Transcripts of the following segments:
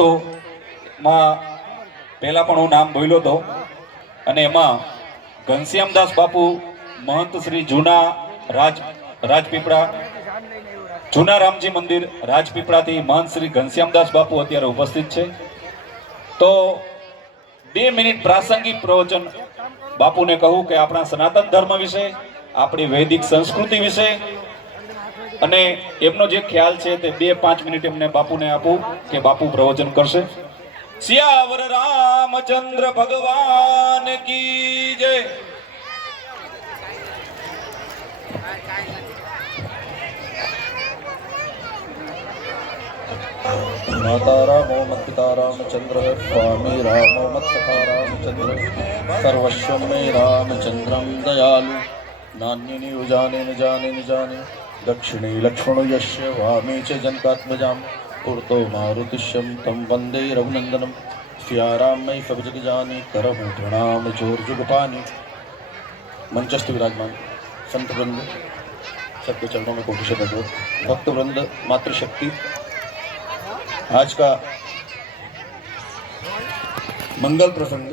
મહંતોમાં પહેલાં પણ હું નામ બોલ્યો હતો અને એમાં ઘનશ્યામદાસ બાપુ મહંત શ્રી જૂના રાજપીપળા જૂના રામજી મંદિર રાજપીપળાથી મહંત શ્રી ઘનશ્યામદાસ બાપુ અત્યારે ઉપસ્થિત છે। તો 2 મિનિટ પ્રાસંગિક પ્રવચન બાપુને કહું કે આપણા સનાતન ધર્મ વિશે, આપણી વૈદિક સંસ્કૃતિ વિશે અને એમનો જે ખ્યાલ છે તે 2-5 મિનિટ એમને બાપુને આપું કે બાપુ પ્રવચન કરશે। સિયાવર રામચંદ્ર ભગવાન की जय। माता रामो मत् पिता रामचंद्र स्वामी रामो मत् सखा रामचंद्र सर्वस्व मे रामचंद्रम दयालु नान्यनि उजाने न जाने न जाने दक्षिणे लक्ष्मणो यस्य वामे च जनकात्मजां उर्तो मारुतिश्यं तं वन्दे रघुनंदनम। सिया राम मई सब जग जानी करम प्रणाम जोर जुग पानी। मंचस्थ विराजमान संत वृंद, सबके चरणों में कोटि दंडवत। भक्त वृंद, मातृशक्ति, आज का मंगल प्रसंग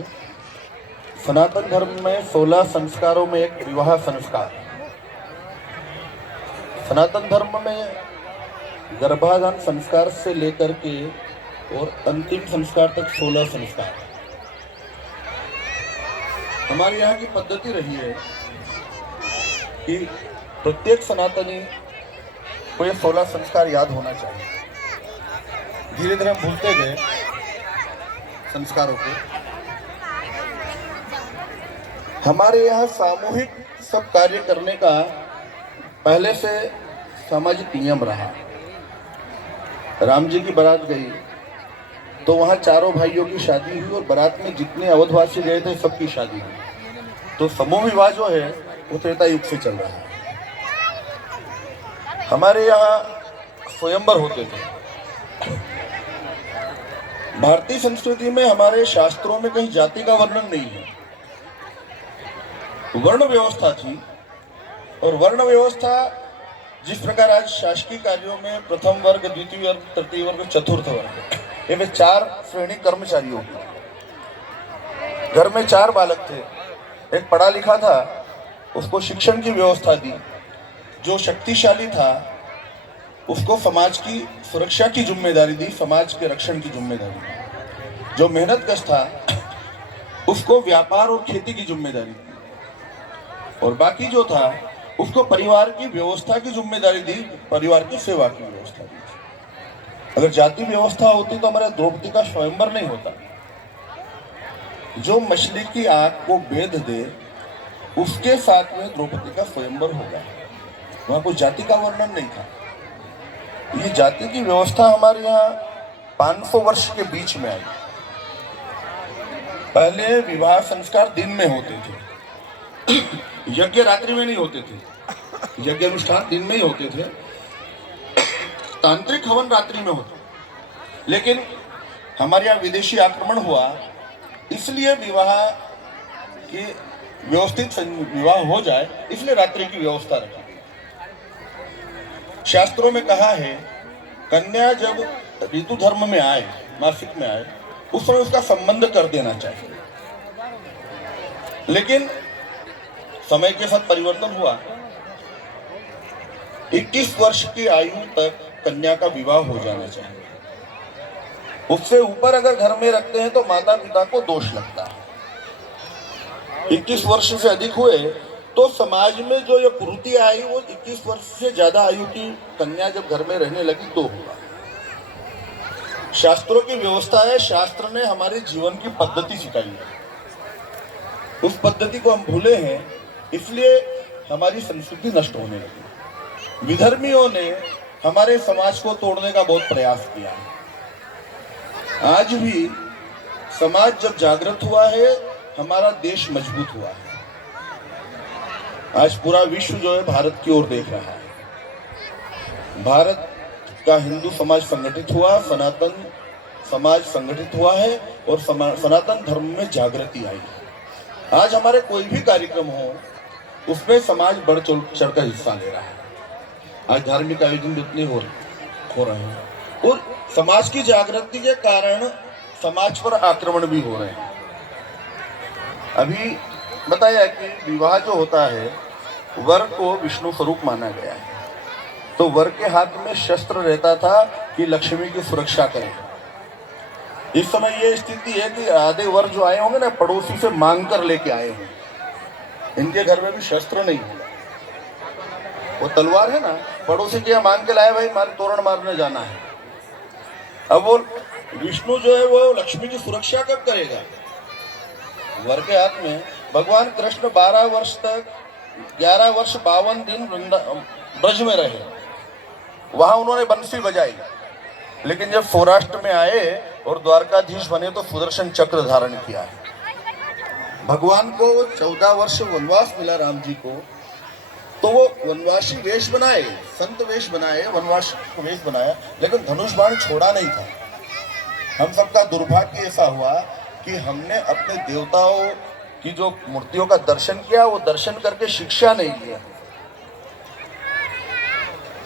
सनातन धर्म में 16 संस्कारों में एक विवाह संस्कार। सनातन धर्म में गर्भाधान संस्कार से लेकर के और अंतिम संस्कार तक 16 संस्कार। हमारे यहाँ की पद्धति रही है कि प्रत्येक सनातनी को ये 16 संस्कार याद होना चाहिए। धीरे धीरे हम भूलते गए संस्कारों को। हमारे यहाँ सामूहिक सब कार्य करने का पहले से सामाजिक नियम रहा। राम जी की बारात गई तो वहाँ चारों भाइयों की शादी हुई और बारात में जितने अवधवासी गए थे सबकी शादी हुई। तो समूह विवाह जो है वो त्रेता युग से चल रहा है। हमारे यहाँ स्वयंवर होते थे। भारतीय संस्कृति में हमारे शास्त्रों में कहीं जाति का वर्णन नहीं है। वर्ण व्यवस्था थी और वर्ण व्यवस्था जिस प्रकार आज शासकीय कार्यों में प्रथम वर्ग, द्वितीय वर्ग, तृतीय वर्ग, चतुर्थ वर्ग, ये 4 श्रेणी कर्मचारियों की। घर में 4 बालक थे, एक पढ़ा लिखा था, उसको शिक्षण की व्यवस्था दी। जो शक्तिशाली था उसको समाज की सुरक्षा की जिम्मेदारी दी, समाज के रक्षण की जिम्मेदारी दी। जो मेहनतकश था उसको व्यापार और खेती की जिम्मेदारी दी और बाकी जो था उसको परिवार की व्यवस्था की जिम्मेदारी दी, परिवार की सेवा की व्यवस्था दी। अगर जाति व्यवस्था होती तो हमारे द्रौपदी का स्वयंवर नहीं होता। जो मछली की आंख को बेध दे उसके साथ में द्रौपदी का स्वयंवर होगा। वहां कोई जाति का वर्णन नहीं था। ये जाति की व्यवस्था हमारे यहाँ 500 वर्ष के बीच में आई। पहले विवाह संस्कार दिन में होते थे, यज्ञ रात्रि में नहीं होते थे। यज्ञ अनुष्ठान दिन में ही होते थे, तांत्रिक हवन रात्रि में होते। लेकिन हमारे यहाँ विदेशी आक्रमण हुआ, इसलिए विवाह की व्यवस्थित विवाह हो जाए इसलिए रात्रि की व्यवस्था रखी। शास्त्रों में कहा है कन्या जब ऋतु धर्म में आए, मासिक में आए, उस समय उसका संबंध कर देना चाहिए। लेकिन समय के साथ परिवर्तन हुआ। 21 वर्ष की आयु तक कन्या का विवाह हो जाना चाहिए। उससे ऊपर अगर घर में रखते हैं तो माता पिता को दोष लगता है। 21 वर्ष से अधिक हुए तो समाज में जो ये कुरीति आई वो 21 वर्ष से ज्यादा आयु की कन्या जब घर में रहने लगी तो हुआ। शास्त्रों की व्यवस्था है, शास्त्र ने हमारे जीवन की पद्धति सिखाई है। उस पद्धति को हम भूले हैं, इसलिए हमारी संस्कृति नष्ट होने लगी। विधर्मियों ने हमारे समाज को तोड़ने का बहुत प्रयास किया है। आज भी समाज जब जागृत हुआ है, हमारा देश मजबूत हुआ है। आज पूरा विश्व जो है भारत की ओर देख रहा है। भारत का हिंदू समाज संगठित हुआ, सनातन समाज संगठित हुआ है और सनातन धर्म में जागृति आई। आज हमारे कोई भी कार्यक्रम हो उसमें समाज बढ़ चढ़ कर हिस्सा ले रहा है। आज धार्मिक आयोजन जितने हो रहे हैं और समाज की जागृति के कारण समाज पर आक्रमण भी हो रहे हैं। अभी बताया कि विवाह जो होता है वर को विष्णु स्वरूप माना गया है, तो वर के हाथ में शस्त्र रहता था कि लक्ष्मी की सुरक्षा करें। इस समय ये स्थिति है कि आधे वर जो आए होंगे ना, पड़ोसी से मांग कर लेके आए होंगे, इनके घर में भी शस्त्र नहीं है। वो तलवार है ना, पड़ोसी के यहाँ मांग के लाए, भाई मारे तोरण मारने जाना है। अब वो विष्णु जो है वो लक्ष्मी की सुरक्षा कब करेगा? वर के हाथ में भगवान कृष्ण 12 वर्ष तक 11 वर्ष 52 दिन ब्रज में रहे, वहां उन्होंने बंसी बजाई, लेकिन जब सौराष्ट्र में आए और द्वारकाधीश बने तो सुदर्शन चक्र धारण किया है। भगवान को 14 वर्ष वनवास मिला राम जी को, तो वो वनवासी वेश बनाए, संत वेश बनाए, वनवासी वेश बनाया, लेकिन धनुष बाण छोड़ा नहीं था। हम सबका दुर्भाग्य ऐसा हुआ कि हमने अपने देवताओं की जो मूर्तियों का दर्शन किया, वो दर्शन करके शिक्षा नहीं लिया।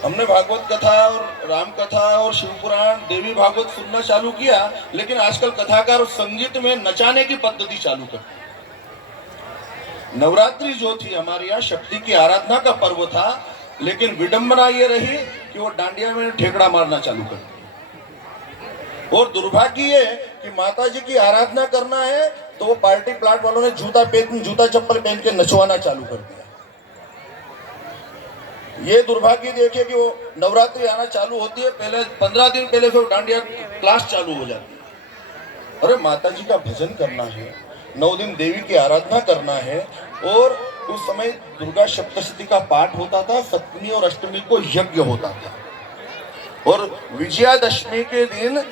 हमने भागवत कथा और राम कथा और शिव पुराण, देवी भागवत सुनना चालू किया, लेकिन आजकल कथाकार संगीत में नचाने की पद्धति चालू कर। नवरात्रि जो थी हमारे यहाँ शक्ति की आराधना का पर्व था, लेकिन विडंबना ये रही कि वो डांडिया में ठेकड़ा मारना चालू कर दिया। और दुर्भाग्य ये कि माता जी की आराधना करना है तो वो पार्टी प्लाट वालों ने जूता चप्पल पहन के नचवाना चालू कर दिया। ये दुर्भाग्य देखिए कि वो नवरात्रि आना चालू होती है, पहले 15 दिन पहले से डांडिया क्लास चालू हो जाती है। अरे माता जी का भजन करना है, 9 दिन देवी की आराधना करना है, और उस समय दुर्गा सप्तशती का पाठ होता था, सप्तमी और अष्टमी को यज्ञ होता था, और विजयादशमी के दिन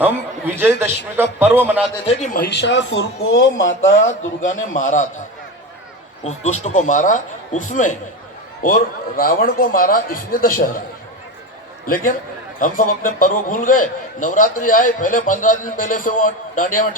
हम विजयदशमी का पर्व मनाते थे कि महिषासुर को माता दुर्गा ने मारा था, उस दुष्ट को मारा उसमें, और रावण को मारा, इसलिए दशहरा। लेकिन हम सब अपने पर्व भूल गए। नवरात्रि आए, पहले 15 दिन पहले से वो डांडिया में